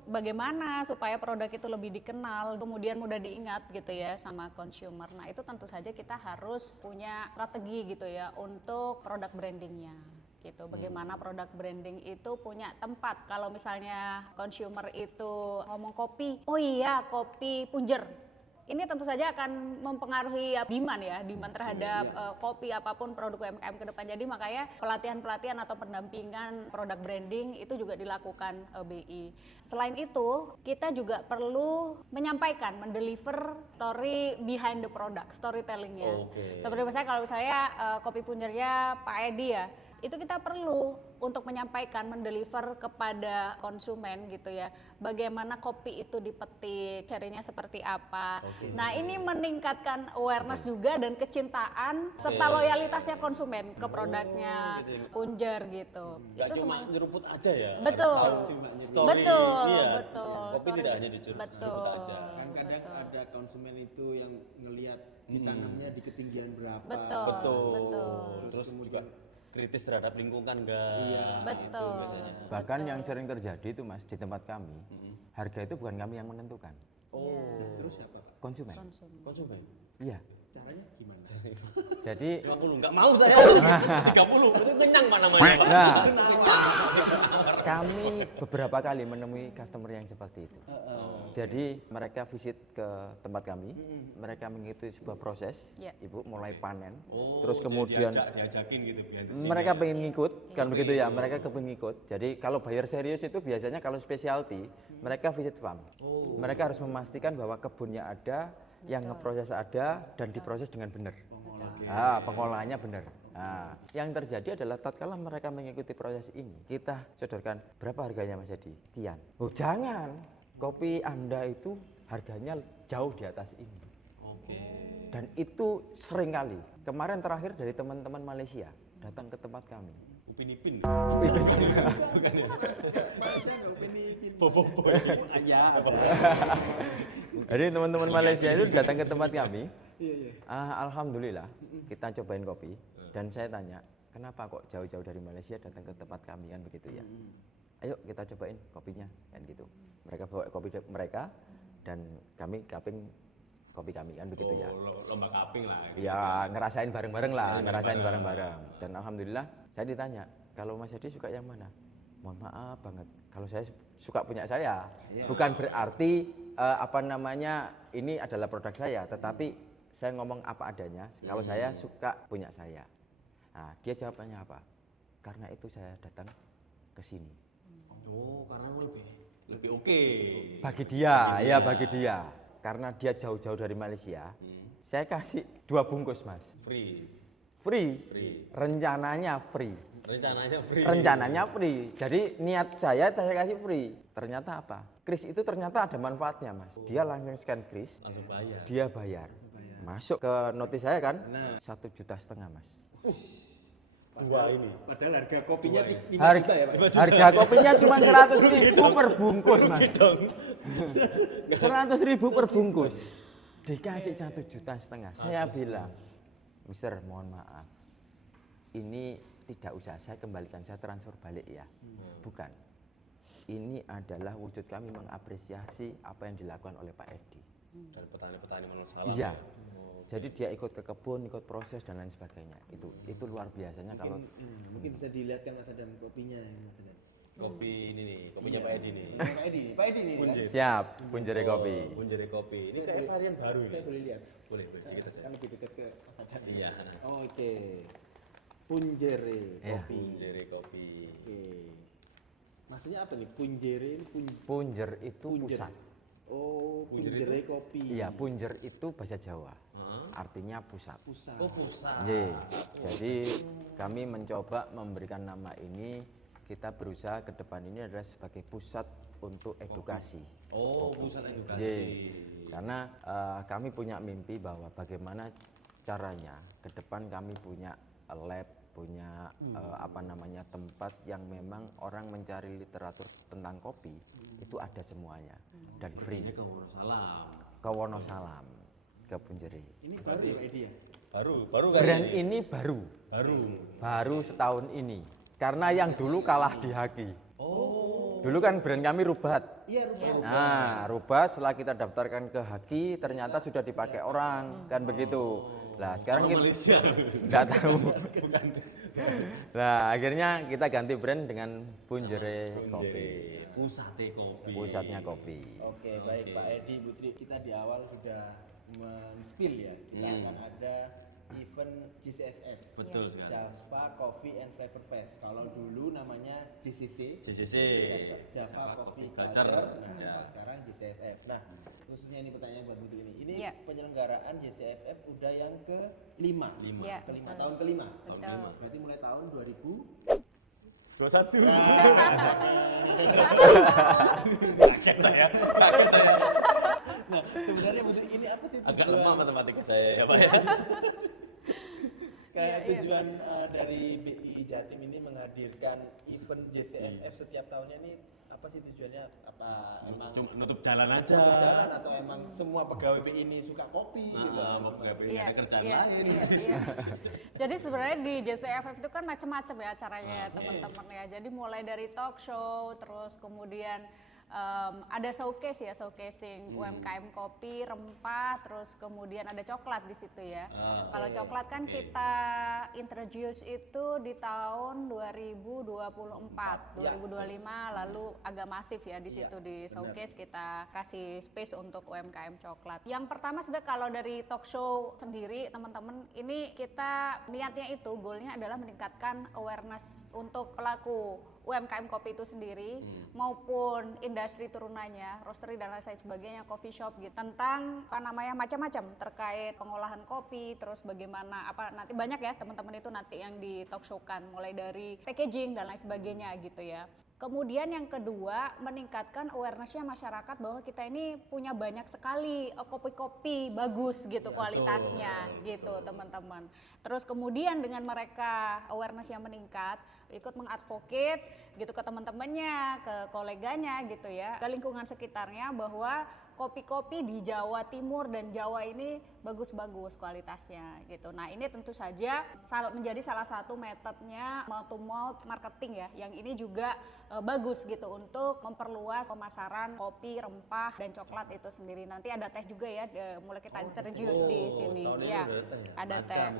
bagaimana supaya produk itu lebih dikenal, kemudian mudah diingat gitu ya sama consumer. Nah itu tentu saja kita harus punya strategi gitu ya untuk produk brandingnya gitu. Bagaimana produk branding itu punya tempat. Kalau misalnya consumer itu ngomong kopi, oh iya kopi Punjer. Ini tentu saja akan mempengaruhi demand terhadap kopi apapun produk UMKM ke depan. Jadi makanya pelatihan-pelatihan atau pendampingan produk branding itu juga dilakukan BI. Selain itu, kita juga perlu menyampaikan, mendeliver story behind the product, storytellingnya. Oke. Seperti misalnya kalau saya kopi punjernya Pak Edi ya, itu kita perlu untuk menyampaikan, mendeliver kepada konsumen gitu ya, bagaimana kopi itu dipetik, carinya seperti apa. Nah ini meningkatkan awareness juga dan kecintaan serta loyalitasnya konsumen ke produknya Punjer gitu. Nggak Itu cuma semuanya. nyeruput aja ya. Betul. harus tahu story. Betul, Iya. betul. Kopi Story. tidak hanya diceruput Betul. aja. Kan kadang ada konsumen itu yang ngelihat ditanamnya di ketinggian berapa. Betul. Betul. Terus kemudian- juga kritis terhadap lingkungan enggak? Iya. Betul. Itu biasanya. Bahkan yang sering terjadi itu Mas di tempat kami, harga itu bukan kami yang menentukan, Terus siapa Pak? konsumen. Konsumen. Iya. Caranya gimana? Jadi 50 enggak mau saya. 30 berarti kenyang Pak namanya, Pak. nah, kami beberapa kali menemui customer yang seperti itu. Jadi mereka visit ke tempat kami, mereka mengikuti sebuah proses, Ya. Ibu mulai panen, Oh, terus jadi kemudian diajakin gitu behind the scene. mereka pengen ngikut, kan begitu ya, mereka kepengin ngikut. Jadi kalau bayar serius itu biasanya kalau specialty, mereka visit farm. Mereka harus memastikan bahwa kebunnya ada, yang ngeproses ada, dan diproses dengan benar. Pengolahannya benar. Nah, yang terjadi adalah tatkala mereka mengikuti proses ini, kita sodorkan berapa harganya Mas Edi? Sekian. Oh jangan, kopi Anda itu harganya jauh di atas ini. Oke. Dan itu sering kali. Kemarin terakhir dari teman-teman Malaysia datang ke tempat kami. Upin Ipin. Bobo. Ya. Jadi teman-teman Malaysia itu datang ke tempat kami. Iya. Alhamdulillah kita cobain kopi dan saya tanya kenapa kok jauh-jauh dari Malaysia datang ke tempat kami kan begitu ya. Ayo kita cobain kopinya kan gitu. Mereka bawa kopi mereka dan kami cupping kopi kami kan begitu ya. Lomba cupping lah. Ya ngerasain bareng-bareng lah, ngerasain bareng-bareng. Dan alhamdulillah saya ditanya, kalau Mas Edi suka yang mana? Mohon maaf banget, kalau saya suka punya saya. Bukan berarti ini adalah produk saya, tetapi saya ngomong apa adanya. Kalau saya suka punya saya. Nah, dia jawabannya apa? Karena itu saya datang ke sini. Oh, karena lebih oke. Bagi dia, ya bagi dia. Karena dia jauh-jauh dari Malaysia, saya kasih 2 bungkus Mas. Free. Free. Free. Rencananya free. Rencananya free. Rencananya free. Jadi niat saya kasih free. Ternyata apa? Kris itu ternyata ada manfaatnya Mas. Dia langsung scan kris, Langsung bayar. dia bayar. Masuk ke notis saya kan, 1,5 juta Mas. Dua ini. Padahal harga kopinya 5 Harga, juta ya Pak. harga kopinya cuma 100.000 per bungkus Mas. 100.000 per bungkus. Dikasih 1,5 juta. Saya bilang, Mister mohon maaf, ini tidak usah saya kembalikan, saya transfer balik ya. Bukan. Ini adalah wujud kami mengapresiasi apa yang dilakukan oleh Pak Edi. Dari petani-petani masalah. Iya. Jadi dia ikut ke kebun, ikut proses dan lain sebagainya. Itu luar biasanya kalau Mungkin bisa dilihatkan Mas Adam kopinya ya, Mas Adam. Kopi ini nih, kopinya Pak Edi nih. Pak Edi nih. Punjer. Siap, punjere kopi. Punjere kopi. Ini kayak varian baru Saya ini. boleh lihat. Boleh, dikit aja. Kan lebih dekat ke Mas Adam. Iya. Oke. Punjere Iya. kopi. Punjere kopi. Oke. Maksudnya apa nih? Punjere ini Punjer itu punjer. pusat. Oh, Punjer punjere kopi. Iya, punjer itu bahasa Jawa. Heeh. Artinya pusat. Pusat. Oh, pusat. Ye, jadi kami mencoba memberikan nama ini, kita berusaha ke depan ini adalah sebagai pusat untuk edukasi. Oh, pusat edukasi. Ye, karena kami punya mimpi bahwa bagaimana caranya ke depan kami punya lab, punya apa namanya tempat yang memang orang mencari literatur tentang kopi itu ada semuanya dan free. Ini ke Wonosalam. Ke Wonosalam, ke Punjeri. Ini baru ya Pak Edi ya? Baru kan Brand ini baru. Baru setahun ini. Karena yang dulu kalah di Haki. Oh. Dulu kan brand kami Rubat. Iya, Rubat. Nah, Rubat setelah kita daftarkan ke Haki ternyata sudah dipakai orang, kan begitu. Lah, sekarang kita Malaysia. nggak tahu. Nah, akhirnya kita ganti brand dengan Punjere Kopi. Pusate kopi. Pusatnya kopi. Oke, baik Pak Edi, Bu Tri, kita di awal sudah men-spill ya. Kita akan ada event JCFF. Betul sekali. Java Coffee and Flavor Fest. Kalau dulu namanya JCC. JCC. Java Coffee Culture. Culture. Nah, Ya. kalau sekarang JCFF. Nah, khususnya ini pertanyaan buat Bu Tri ini. Ini Ya. penyelenggaraan JCFF udah yang ke-5. Ya, Kelima, betul. tahun kelima. Betul. Berarti mulai tahun 2000. 21. Nah, sebenarnya Bu Tri, ini apa sih Agak tujuan? lemah matematika saya ya, Pak ya. Kayak tujuan dari BI Jatim ini menghadirkan event JCFF setiap tahunnya ini apa sih tujuannya? Apa emang Cuma nutup jalan aja. untuk jalan atau emang semua pegawai BI ini suka kopi gitu? Mau nggak pilih ada kerjaan lain. iya. Jadi sebenarnya di JCFF itu kan macam-macam ya acaranya ya teman-teman ya. Jadi mulai dari talk show, terus kemudian ada showcase ya, showcasing UMKM kopi, rempah, terus kemudian ada coklat di situ ya. Kalau coklat kan kita introduce itu di tahun 2024, 2025 lalu agak masif ya di situ di showcase kita kasih space untuk UMKM coklat. Yang pertama sebenarnya kalau dari talk show sendiri teman-teman ini kita niatnya itu goalnya adalah meningkatkan awareness untuk pelaku UMKM kopi itu sendiri maupun industri turunannya, roastery dan lain sebagainya, coffee shop gitu tentang apa namanya macam-macam terkait pengolahan kopi, terus bagaimana apa nanti banyak ya teman-teman itu nanti yang di talk show-kan mulai dari packaging dan lain sebagainya gitu ya. Kemudian yang kedua meningkatkan awareness-nya masyarakat bahwa kita ini punya banyak sekali kopi-kopi bagus gitu kualitasnya gitu teman-teman. Terus kemudian dengan mereka awareness-nya meningkat, ikut mengadvocate gitu ke teman-temannya, ke koleganya gitu ya, ke lingkungan sekitarnya bahwa kopi-kopi di Jawa Timur dan Jawa ini bagus-bagus kualitasnya gitu. Nah ini tentu saja menjadi salah satu metodenya mouth to mouth marketing ya, yang ini juga bagus gitu untuk memperluas pemasaran kopi, rempah dan coklat itu sendiri. Nanti ada teh juga ya, mulai kita introduce di sini. Ya, ada teh.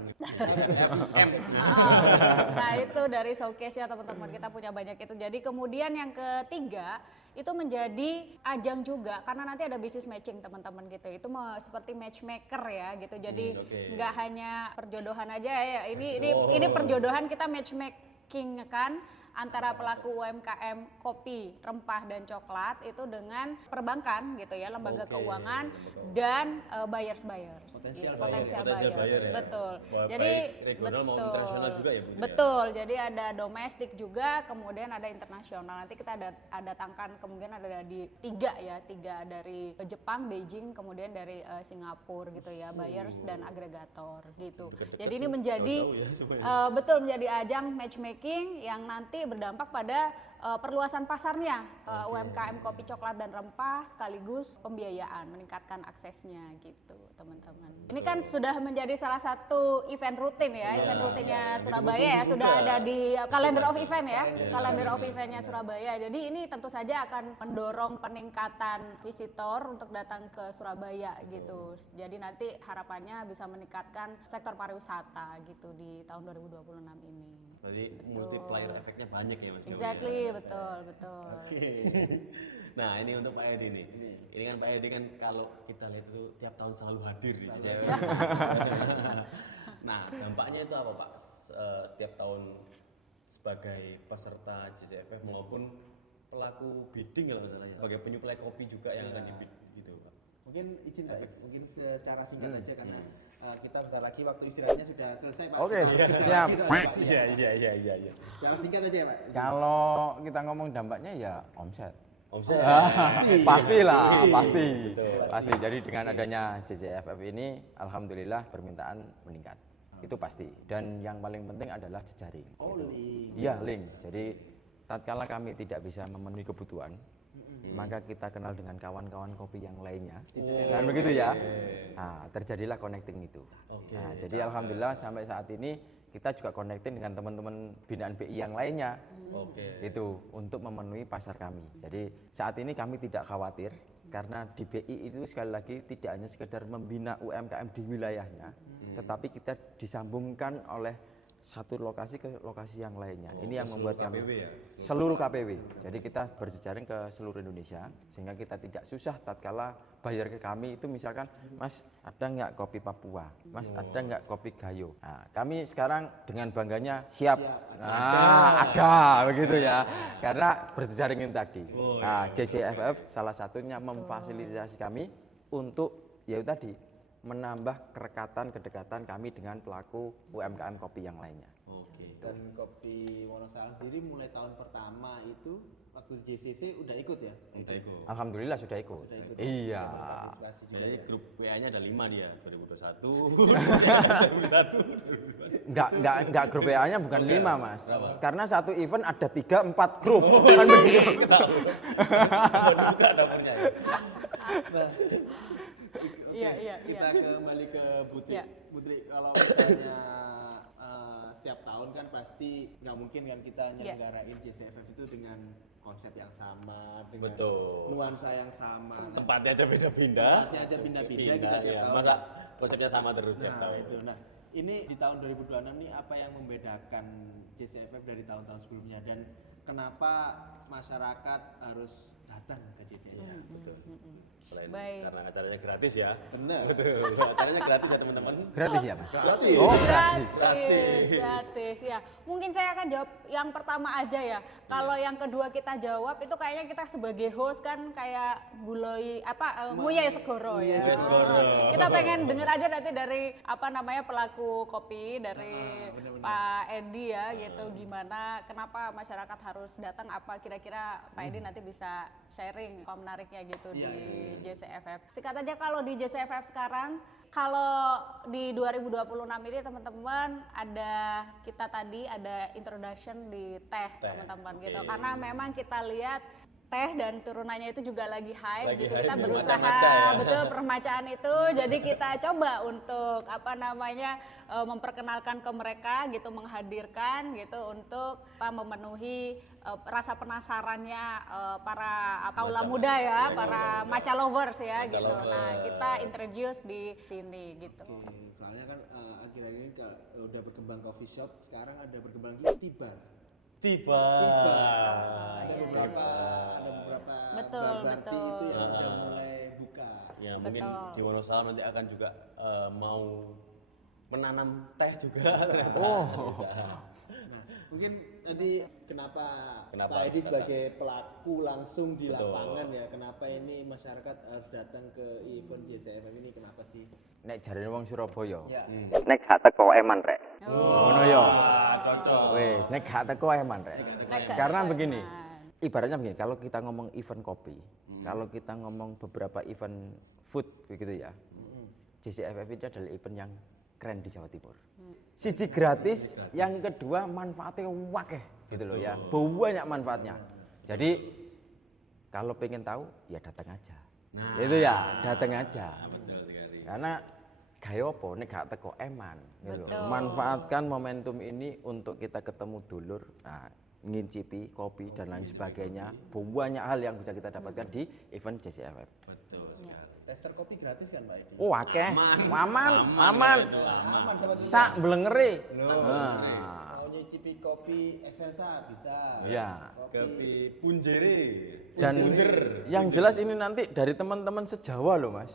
Nah itu dari showcase ya teman-teman, kita punya banyak itu. Jadi kemudian yang ketiga itu menjadi ajang juga karena nanti ada business matching teman-teman gitu. Itu seperti matchmaker ya gitu. Jadi nggak hanya perjodohan aja ya. Ini perjodohan kita matchmaking kan antara pelaku UMKM kopi, rempah dan coklat itu dengan perbankan gitu ya, lembaga keuangan dan buyers potensial buyers. Ya. Betul. Wah, Jadi baik regional maupun internasional juga ya, Bu? Betul. Jadi ada domestik juga, kemudian ada internasional. Nanti kita datangkan kemungkinan ada di tiga dari Jepang, Beijing, kemudian dari Singapura gitu ya, buyers dan agregator gitu. Jadi ini menjadi betul menjadi ajang matchmaking yang nanti berdampak pada perluasan pasarnya UMKM kopi, coklat dan rempah sekaligus pembiayaan, meningkatkan aksesnya gitu teman-teman. Ini kan sudah menjadi salah satu event rutin ya, event rutinnya Surabaya ya, sudah ada di calendar of event ya, calendar of eventnya Surabaya. Jadi ini tentu saja akan mendorong peningkatan visitor untuk datang ke Surabaya gitu. Jadi nanti harapannya bisa meningkatkan sektor pariwisata gitu di tahun 2026 ini. Berarti multiplier efeknya banyak ya Mas Dewo. Exactly, betul, betul. Oke. Nah ini untuk Pak Edi nih. Ini kan Pak Edi kan kalau kita lihat itu tiap tahun selalu hadir di JCFF. Nah dampaknya itu apa Pak? Setiap tahun sebagai peserta JCFF maupun pelaku bidding kalau misalnya, sebagai penyuplai kopi juga yang akan dibid gitu Pak. Mungkin izin Pak, mungkin secara singkat aja karena kita bentar lagi waktu istirahatnya sudah selesai Pak. Oke, Kita harus siap. istirahat lagi, Pak. Iya. Secara singkat aja ya Pak. Kalau kita ngomong dampaknya ya omset. Omset. Pastilah, pasti. Betul. Pasti. Jadi dengan adanya JCFF ini alhamdulillah permintaan meningkat. Itu pasti. Dan yang paling penting adalah jejaring. Oh, link. Iya, link. Jadi tatkala kami tidak bisa memenuhi kebutuhan, maka kita kenal dengan kawan-kawan kopi yang lainnya. Kan begitu ya. Nah, terjadilah connecting itu. Nah, jadi alhamdulillah sampai saat ini kita juga connecting dengan teman-teman binaan BI yang lainnya. Itu untuk memenuhi pasar kami. Jadi saat ini kami tidak khawatir karena di BI itu sekali lagi tidak hanya sekedar membina UMKM di wilayahnya, tetapi kita disambungkan oleh satu lokasi ke lokasi yang lainnya. Ini yang membuat kami KPW ya? seluruh KPW. Jadi kita berjejaring ke seluruh Indonesia sehingga kita tidak susah tatkala bayar ke kami itu misalkan, Mas ada nggak kopi Papua, Mas ada nggak kopi Gayo. Nah, kami sekarang dengan bangganya siap. Nah, ada begitu ya. Karena berjejaring ini tadi. Nah, JCFF salah satunya memfasilitasi kami untuk ya tadi menambah kedekatan kami dengan pelaku UMKM kopi yang lainnya. Dan kopi Wonosalam sendiri mulai tahun pertama itu waktu JCC udah ikut ya? Udah ikut. Alhamdulillah sudah ikut. Sudah ikut. Iya. Partisipasi juga Jadi ya? grup WA-nya ada 5 dia, 2021. Enggak grup WA-nya bukan 5, Mas. Karena satu event ada 3 4 grup. Kan begitu. Buka dapurnya ya. Nah, oke, Iya. kita kembali ke Putri. Iya. Putri, kalau misalnya setiap tahun kan pasti nggak mungkin kan kita nyelenggarain JCFF itu dengan konsep yang sama, dengan Betul. nuansa yang sama. Tempatnya aja beda-pindah. Tempatnya aja pindah-pindah kita tiap ya. tahun. Masa konsepnya sama terus tiap Nah, tahun. itu. Nah, ini di tahun 2026 nih apa yang membedakan JCFF dari tahun-tahun sebelumnya dan kenapa masyarakat harus datang ke JCFF? Betul. Selain Baik. karena acaranya gratis ya. Benar. Betul. Acaranya gratis ya teman-teman. Gratis ya, Mas? Gratis. Oh, gratis. Gratis ya. Mungkin saya akan jawab yang pertama aja ya. Kalau yang kedua kita jawab itu kayaknya kita sebagai host kan kayak Muya Segoro ya. Muya Segoro. Kita pengen denger aja nanti dari pelaku kopi dari Pak Edi ya gitu, gimana kenapa masyarakat harus datang, apa kira-kira Pak Edi nanti bisa sharing apa menariknya gitu di JCFF. Sikat aja kalau di JCFF sekarang, kalau di 2026 ini teman-teman kita tadi ada introduction di teh teman-teman gitu. Karena memang kita lihat teh dan turunannya itu juga lagi hype gitu. Kita berusaha macam-macam ya. betul permacaan itu. Jadi kita coba untuk memperkenalkan ke mereka gitu, menghadirkan gitu untuk memenuhi rasa penasarannya para kaula muda ya, para matcha lovers ya gitu. Nah, kita introduce di sini gitu. Oke, soalnya kan akhir-akhir ini udah berkembang coffee shop, sekarang ada berkembang juga tibar. Tiba. Ada beberapa Betul, bar bar tea betul. itu yang udah mulai buka. Ya mungkin Betul. di Wonosalam nanti akan juga mau menanam teh juga ternyata. Nah, mungkin tadi kenapa Kenapa Pak Edi harus sebagai pelaku langsung di Betul. lapangan ya, kenapa ini masyarakat harus datang ke event JCFF ini, kenapa sih? Nek jarene wong Surabaya. Ya. Nek gak teko eman rek. Oh. Ngono ya. Cocok. Wis, nek gak teko eman rek. Nek gak Karena teko begini, eman. ibaratnya begini, kalau kita ngomong event kopi, kalau kita ngomong beberapa event food begitu ya, JCFF itu adalah event yang keren di Jawa Timur. Siji gratis, yang kedua manfaatnya wakeh gitu loh ya, banyak manfaatnya. Jadi kalau pengen tahu ya datang aja, itu ya datang aja. Betul sekali. Karena gaya apa nek gak teko eman gitu loh. Betul. Manfaatkan momentum ini untuk kita ketemu dulur, nah, ngincipi kopi dan lain sebagainya. Banyak hal yang bisa kita dapatkan di event JCFF. Betul sekali. Tester kopi gratis kan Pak Edi? Oh, akeh. Aman. Aman sama Sak blengere. Maunya nyicipi kopi Excelsa bisa. Iya. Kopi Punjere. Dan yang jelas ini nanti dari teman-teman sejawa loh Mas.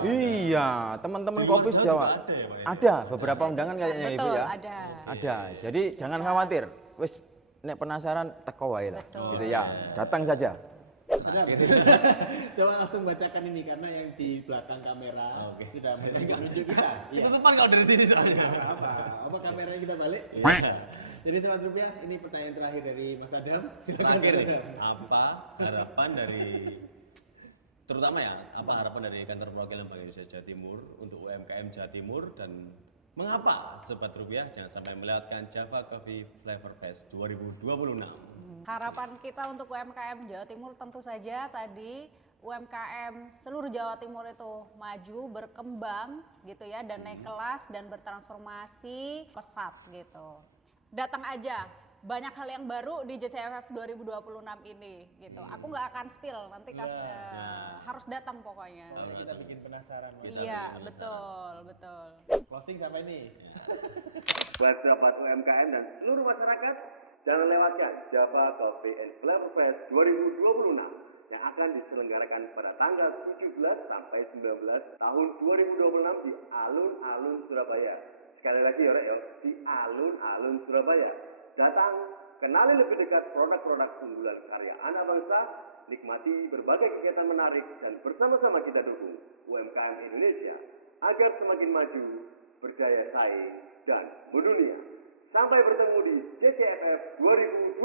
Iya, teman-teman Di kopi luar sejawa. juga ada ya, Pak, ya? Ada beberapa undangan kayaknya Ibu Betul, ya. ada. Ada. Jadi jangan khawatir. Wis nek penasaran teko wae lah. Betul. Gitu ya. Datang saja. Sedap. Coba langsung bacakan ini karena yang di belakang kamera Oke. sudah menunjuk kita. Iya. Tutupan kalau dari sini soalnya. Apa kameranya kita balik? Iya. Jadi Sobat Rupiah, ini pertanyaan terakhir dari Mas Adam. Silakan. Terakhir, apa harapan dari terutama ya, apa harapan dari kantor perwakilan Bank Indonesia Jawa Timur untuk UMKM Jawa Timur dan mengapa Sobat Rupiah jangan sampai melewatkan Java Coffee Flavor Fest 2026? Harapan kita untuk UMKM Jawa Timur tentu saja tadi UMKM seluruh Jawa Timur itu maju, berkembang gitu ya, dan naik kelas dan bertransformasi pesat gitu. Datang aja, banyak hal yang baru di JCFF 2026 ini gitu. Aku nggak akan spill, nanti harus datang pokoknya. Kita bikin penasaran. Mas. Iya, betul. Closing sampai ini. Buat sahabat UMKM dan seluruh masyarakat, jangan lewatkan Java Coffee and Flavor Fest 2026 yang akan diselenggarakan pada tanggal 17 sampai 19 tahun 2026 di alun-alun Surabaya. Sekali lagi ya, Rek, ya, di alun-alun Surabaya. Datang, kenali lebih dekat produk-produk unggulan karya anak bangsa, nikmati berbagai kegiatan menarik dan bersama-sama kita dukung UMKM Indonesia agar semakin maju, berdaya saing, dan mendunia. Sampai bertemu di JCFF 2026.